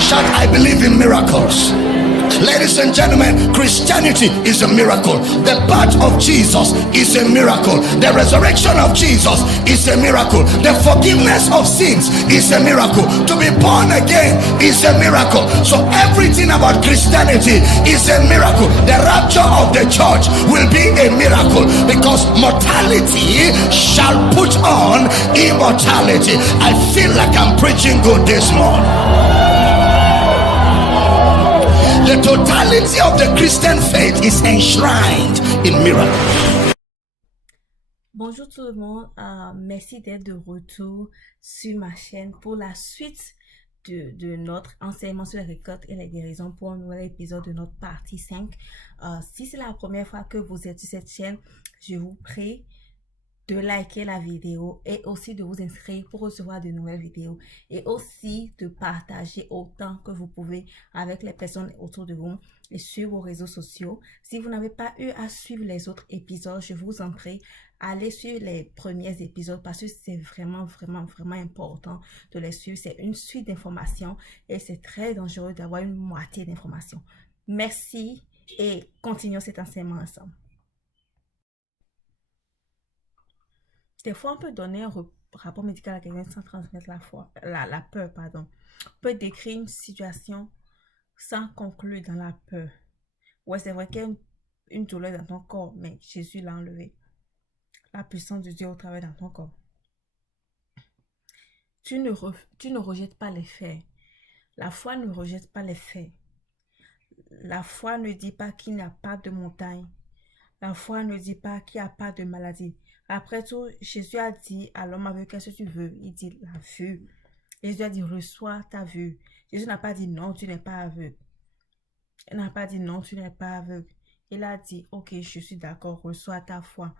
Somebody shout, I believe in miracles. Ladies and gentlemen, Christianity is a miracle. The birth of Jesus is a miracle. The resurrection of Jesus is a miracle. The forgiveness of sins is a miracle. To be born again is a miracle. So everything about Christianity is a miracle. The rapture of the church will be a miracle, because mortality shall put on immortality. I feel like I'm preaching good this morning. The totality of the Christian faith is enshrined in miracles. Bonjour tout le monde, merci d'être de retour sur ma chaîne pour la suite de notre enseignement sur les récoltes et les guérisons pour un nouvel épisode de notre partie 5. Si c'est la première fois que vous êtes sur cette chaîne, je vous prie de liker la vidéo et aussi de vous inscrire pour recevoir de nouvelles vidéos et aussi de partager autant que vous pouvez avec les personnes autour de vous et sur vos réseaux sociaux. Si vous n'avez pas eu à suivre les autres épisodes, je vous en prie, allez suivre les premiers épisodes parce que c'est vraiment important de les suivre. C'est une suite d'informations et c'est très dangereux d'avoir une moitié d'informations. Merci et continuons cet enseignement ensemble. Des fois, on peut donner un rapport médical à quelqu'un sans transmettre la peur. On peut décrire une situation sans conclure dans la peur. Ouais, c'est vrai qu'il y a une douleur dans ton corps, mais Jésus l'a enlevé. La puissance de Dieu au travail dans ton corps. Tu ne rejettes pas les faits. La foi ne rejette pas les faits. La foi ne dit pas qu'il n'y a pas de montagne. La foi ne dit pas qu'il n'y a pas de maladie. Après tout, Jésus a dit à l'homme aveugle, qu'est-ce que tu veux? Il dit la vue. Jésus a dit, reçois ta vue. Jésus n'a pas dit non, tu n'es pas aveugle. Il n'a pas dit non, tu n'es pas aveugle. Il a dit, ok, je suis d'accord, reçois ta foi.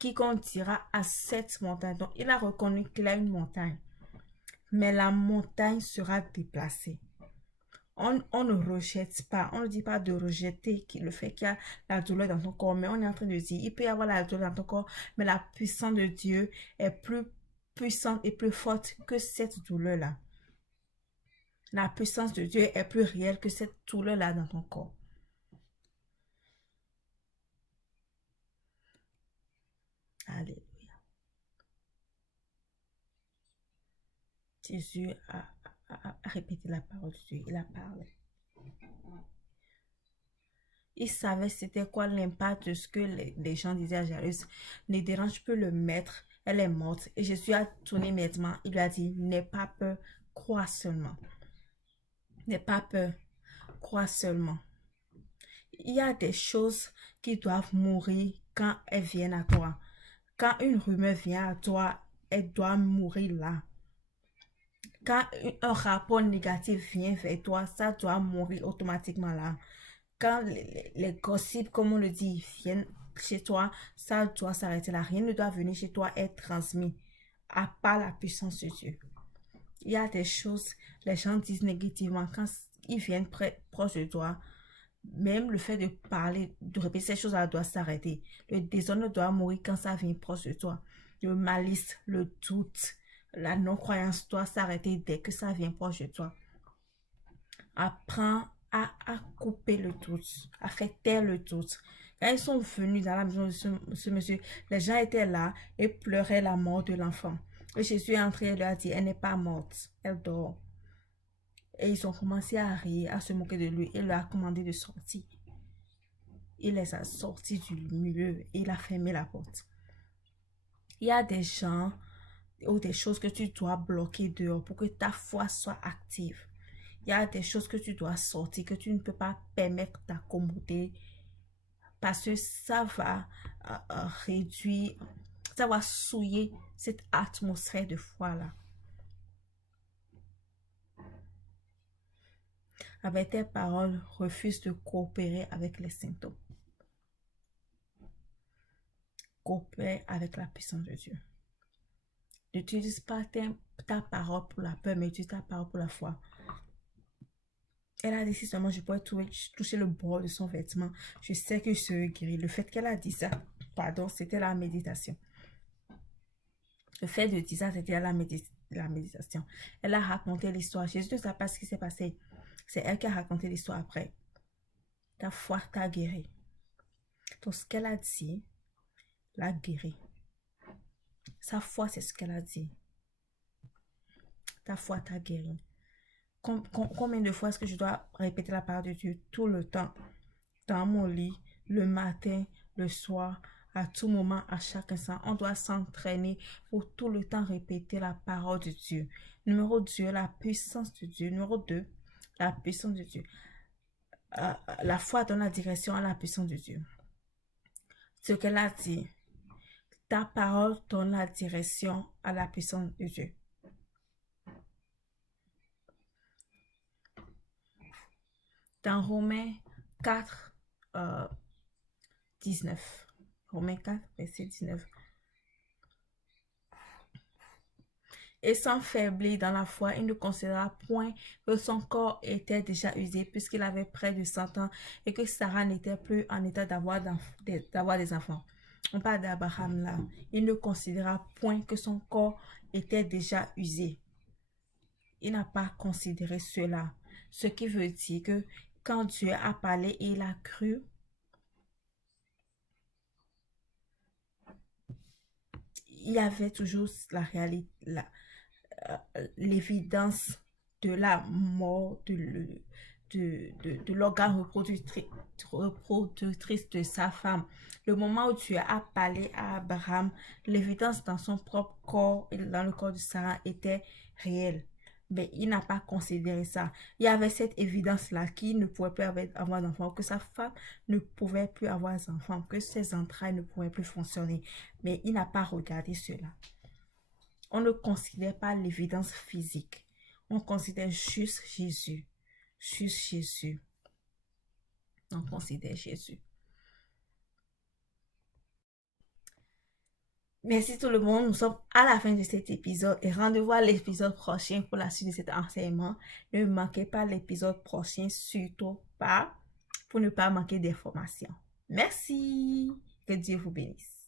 Quiconque dira à cette montagne. Donc, il a reconnu qu'il a une montagne. Mais la montagne sera déplacée. On ne rejette pas, on ne dit pas de rejeter le fait qu'il y a la douleur dans ton corps, mais on est en train de dire, il peut y avoir la douleur dans ton corps, mais la puissance de Dieu est plus puissante et plus forte que cette douleur-là. La puissance de Dieu est plus réelle que cette douleur-là dans ton corps. Alléluia. Jésus a répété la parole de Dieu, il a parlé. Il savait c'était quoi l'impact de ce que les gens disaient à Jairus. Ne dérange plus le maître, elle est morte. Et Jésus a tourné immédiatement, il lui a dit, n'aie pas peur, crois seulement. N'aie pas peur, crois seulement. Il y a des choses qui doivent mourir quand elles viennent à toi. Quand une rumeur vient à toi, elle doit mourir là. Quand un rapport négatif vient vers toi, ça doit mourir automatiquement là. Quand les gossips, comme on le dit, viennent chez toi, ça doit s'arrêter là. Rien ne doit venir chez toi être transmis, à part la puissance de Dieu. Il y a des choses, les gens disent négativement, quand ils viennent proche de toi, même le fait de parler, de répéter ces choses-là doit s'arrêter. Le déshonneur doit mourir quand ça vient proche de toi. Le malice, le doute, la non-croyance doit s'arrêter dès que ça vient proche de toi. Apprends à couper le doute, à faire taire le doute. Quand ils sont venus dans la maison de ce monsieur, les gens étaient là et pleuraient la mort de l'enfant. Et Jésus est entré et leur a dit, elle n'est pas morte, elle dort. Et ils ont commencé à rire, à se moquer de lui. Il leur a commandé de sortir. Il les a sortis du milieu et il a fermé la porte. Il y a des gens ou des choses que tu dois bloquer dehors pour que ta foi soit active. Il y a des choses que tu dois sortir, que tu ne peux pas permettre d'accommoder parce que ça va réduire, ça va souiller cette atmosphère de foi-là. Avec tes paroles, refuse de coopérer avec les symptômes. Coopère avec la puissance de Dieu. N'utilise pas ta parole pour la peur, mais utilise ta parole pour la foi. Elle a dit si seulement je pourrais toucher le bord de son vêtement, je sais que je serai guérie. Le fait qu'elle a dit ça, c'était la méditation. Le fait de dire ça, c'était la la méditation. Elle a raconté l'histoire. Jésus ne sait pas ce qui s'est passé. C'est elle qui a raconté l'histoire après. Ta foi t'a guéri. Donc, ce qu'elle a dit, l'a guéri. Sa foi, c'est ce qu'elle a dit. Ta foi t'a guéri. Combien de fois est-ce que je dois répéter la parole de Dieu tout le temps? Dans mon lit, le matin, le soir, à tout moment, à chaque instant. On doit s'entraîner pour tout le temps répéter la parole de Dieu. Numéro 2, la puissance de Dieu. Numéro 2, la puissance de Dieu. La foi donne la direction à la puissance de Dieu. Ce qu'elle a dit, ta parole donne la direction à la puissance de Dieu. Dans Romains 4, 19. Romains 4, verset 19. Et sans faiblir dans la foi, il ne considéra point que son corps était déjà usé puisqu'il avait près de 100 ans et que Sarah n'était plus en état d'avoir des enfants. On parle d'Abraham là. Il ne considéra point que son corps était déjà usé. Il n'a pas considéré cela. Ce qui veut dire que quand Dieu a parlé et il a cru, il y avait toujours la réalité, l'évidence de la mort de l'organe reproductrice de sa femme. Le moment où Dieu a parlé à Abraham, l'évidence dans son propre corps et dans le corps de Sarah était réelle. Mais il n'a pas considéré ça. Il y avait cette évidence-là qu'il ne pouvait plus avoir d'enfants, que sa femme ne pouvait plus avoir d'enfants, que ses entrailles ne pouvaient plus fonctionner. Mais il n'a pas regardé cela. On ne considère pas l'évidence physique. On considère juste Jésus. Juste Jésus. On considère Jésus. Merci tout le monde. Nous sommes à la fin de cet épisode et rendez-vous à l'épisode prochain pour la suite de cet enseignement. Ne manquez pas l'épisode prochain, surtout pas, pour ne pas manquer d'informations. Merci. Que Dieu vous bénisse.